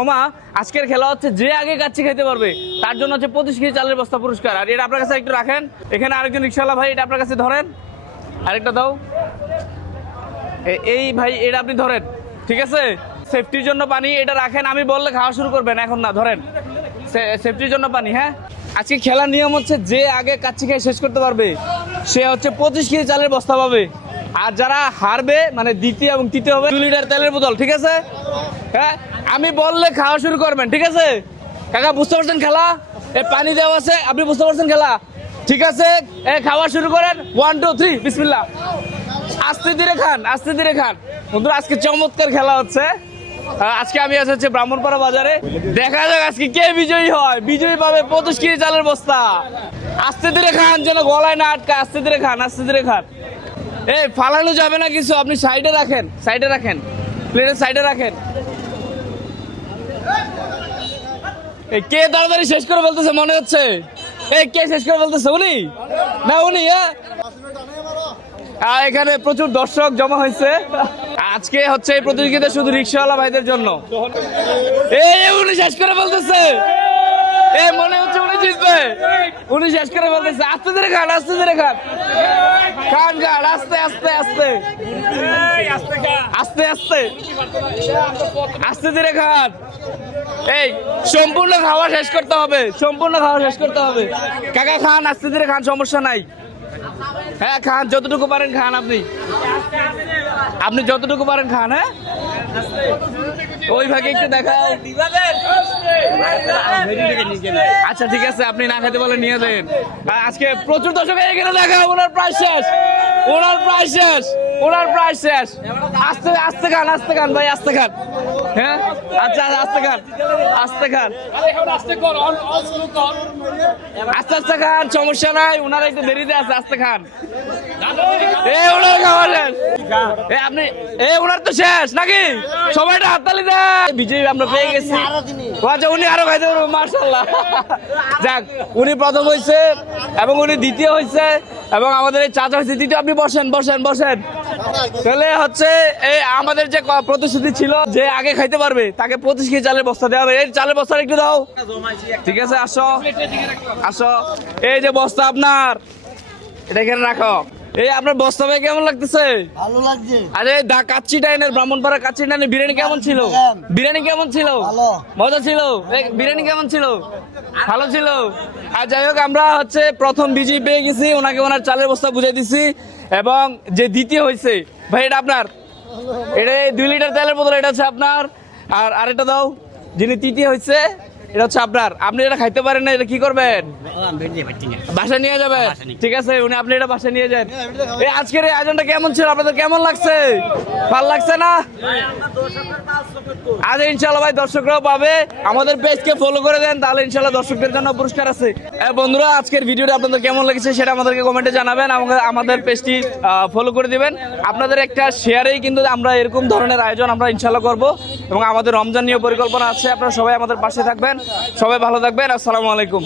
মামা আজকের খেলা হচ্ছে যে আগে কাচ্চি খেতে পারবে তার জন্য হচ্ছে 25 কেজি চালের বস্তা পুরস্কার। আর এটা আপনার কাছে একটু রাখেন। এখানে আরেকজন রিকশাওয়ালা ভাই, এটা আপনার কাছে ধরেন, আরেকটা দাও। এই ভাই এটা আপনি ধরেন, ঠিক আছে? সেফটির জন্য পানি এটা রাখেন, আমি বললে খাওয়া শুরু করবেন, এখন না, ধরেন সেফটির জন্য পানি। হ্যাঁ, আজকে খেলার নিয়ম হচ্ছে যে আগে কাচ্চি খেয়ে শেষ করতে পারবে সে হচ্ছে 25 কেজি চালের বস্তা পাবে। আর যারা হারবে মানে দ্বিতীয় এবং তৃতীয় হবে 2 লিটার তেলের বোতল, ঠিক আছে? হ্যাঁ, আমি বললে খাওয়া শুরু করবেন, ঠিক আছে? কাকা বুঝতে পারছেন খেলা? এ পানি দেওয়া আছে, আপনি বুঝতে পারছেন খেলা? ঠিক আছে, এ খাওয়া শুরু করেন। 1 2 3 বিসমিল্লাহ। আস্তে ধীরে খান, আস্তে ধীরে খান। বন্ধুরা আজকে চমৎকার খেলা হচ্ছে। আজকে আমি এসেছি ব্রাহ্মণপাড়া বাজারে, দেখা যাক আজকে কে বিজয়ী হয়। বিজয়ী পাবে 25 কেজি চালের বস্তা। আস্তে ধীরে খান যেন গলায় না আটকা, আস্তে ধীরে খান, আস্তে ধীরে খান। এই ফালানো যাবে না কিছু, আপনি সাইডে রাখেন, সাইডে রাখেন, প্লেটের সাইডে রাখেন। এই কে তাড়াতাড়ি শেষ করে বলতেছে মনে হচ্ছে? এই কে শেষ করে বলতেছে? উনি না উনি? হ্যাঁ, এখানে প্রচুর দর্শক জমা হয়েছে। আজকে হচ্ছে এই প্রতিযোগিতা শুধু রিকশাওয়ালা ভাইদের জন্য। এই উনি শেষ করে বলতেছে, এই মনে হচ্ছে উনি জিতবে। উনি শেষ করে বলতেছে আস্তে ধীরে খান, আস্তে ধীরে খান, খান খান, আস্তে আস্তে আস্তে আস্তে আস্তে আস্তে ধীরে খান। এই সম্পূর্ণ খাওয়া শেষ করতে হবে, সম্পূর্ণ খাওয়া শেষ করতে হবে। কাকা খান, আস্তে ধীরে খান, সমস্যা নাই। হ্যাঁ খান, যতটুকু পারেন খান, আপনি আপনি যতটুকু পারেন খান। হ্যাঁ, ওই ভাগে একটু দেখাও। আচ্ছা ঠিক আছে, আপনি না খেতে বলে নিয়ে দেন। আজকে প্রচুর দর্শক এখানে দেখা, ওনার প্রায় শেষ, ওনার প্রায় শেষ, ওনার প্রায় শেষ। আস্তে আস্তে খান, আস্তে খান ভাই, আস্তে খান। হ্যাঁ আচ্ছা, আস্তে খান, আস্তে খান, আস্তে আস্তে খান, সমস্যা নাই। ওনারা একটু দেরিতে আছে, আস্তে খান। ওনার খাওয়া শেষ, আপনি ওনার তো শেষ নাকি? সবাইটা হাততালি দেয়। বিজয়ী আমরা পেয়ে গেছি। আচ্ছা, উনি আরো খাইতে পারবো, মাশাআল্লাহ। যাক, উনি প্রথম হয়েছে এবং উনি দ্বিতীয় হয়েছে এবং আমাদের এই চাচা হয়েছে তৃতীয়। আপনি বসেন, বসেন, বসেন। তাহলে হচ্ছে এই আমাদের যে প্রতিশ্রুতি ছিল যে আগে খাইতে পারবে তাকে 25 কেজি চালের বস্তা দেওয়া হবে। এই চালের বস্তা একটু দাও, ঠিক আছে? আসো, আসো। এই যে বস্তা আপনার, এটা এখানে রাখো। এই আপনার বস্তা ভাই কেমন লাগতেছে? ভালো লাগছে। আরে কাচ্চি টাইনের, ব্রাহ্মণপাড়া কাচ্চি টাইনের বিরিয়ানি কেমন ছিল? বিরিয়ানি কেমন ছিল? মজা ছিল? বিরিয়ানি কেমন ছিল? ভালো ছিল। আর যাই হোক, আমরা হচ্ছে প্রথম বিজয়ী পেয়ে গেছি, ওনাকে ওনার চালের বস্তা বুঝাই দিছি। এবং যে দ্বিতীয় হয়েছে ভাই, এটা আপনার, এটা 2 লিটার তেলের বোতল, এটা হচ্ছে আপনার। আর আরেকটা দাও। যিনি তৃতীয় হয়েছে এটা হচ্ছে আপনার। আপনি এটা খাইতে পারেন না, এটা কি করবেন? বাসা নিয়ে যাবেন, ঠিক আছে? উনি আপনি এটা বাসা নিয়ে যান। এই আজকের এই আয়োজনটা কেমন ছিল, আপনাদের কেমন লাগছে? ভালো লাগছে না? আজ ইনশাল্লাহ ভাই দর্শকরাও পাবে। আমাদের পেজকে ফলো করে দেন, তাহলে ইনশাল্লাহ দর্শকদের জন্য পুরস্কার আছে। বন্ধুরা আজকের ভিডিওটা আপনাদের কেমন লেগেছে সেটা আমাদেরকে কমেন্টে জানাবেন। আমাদের পেজটি ফলো করে দিবেন। আপনাদের একটা শেয়ারেই কিন্তু আমরা এরকম ধরনের আয়োজন আমরা ইনশাল্লাহ করব এবং আমাদের রমজান নিয়ে পরিকল্পনা আছে। আপনারা সবাই আমাদের পাশে থাকবেন। সবাই ভালো থাকবেন। আসসালামু আলাইকুম।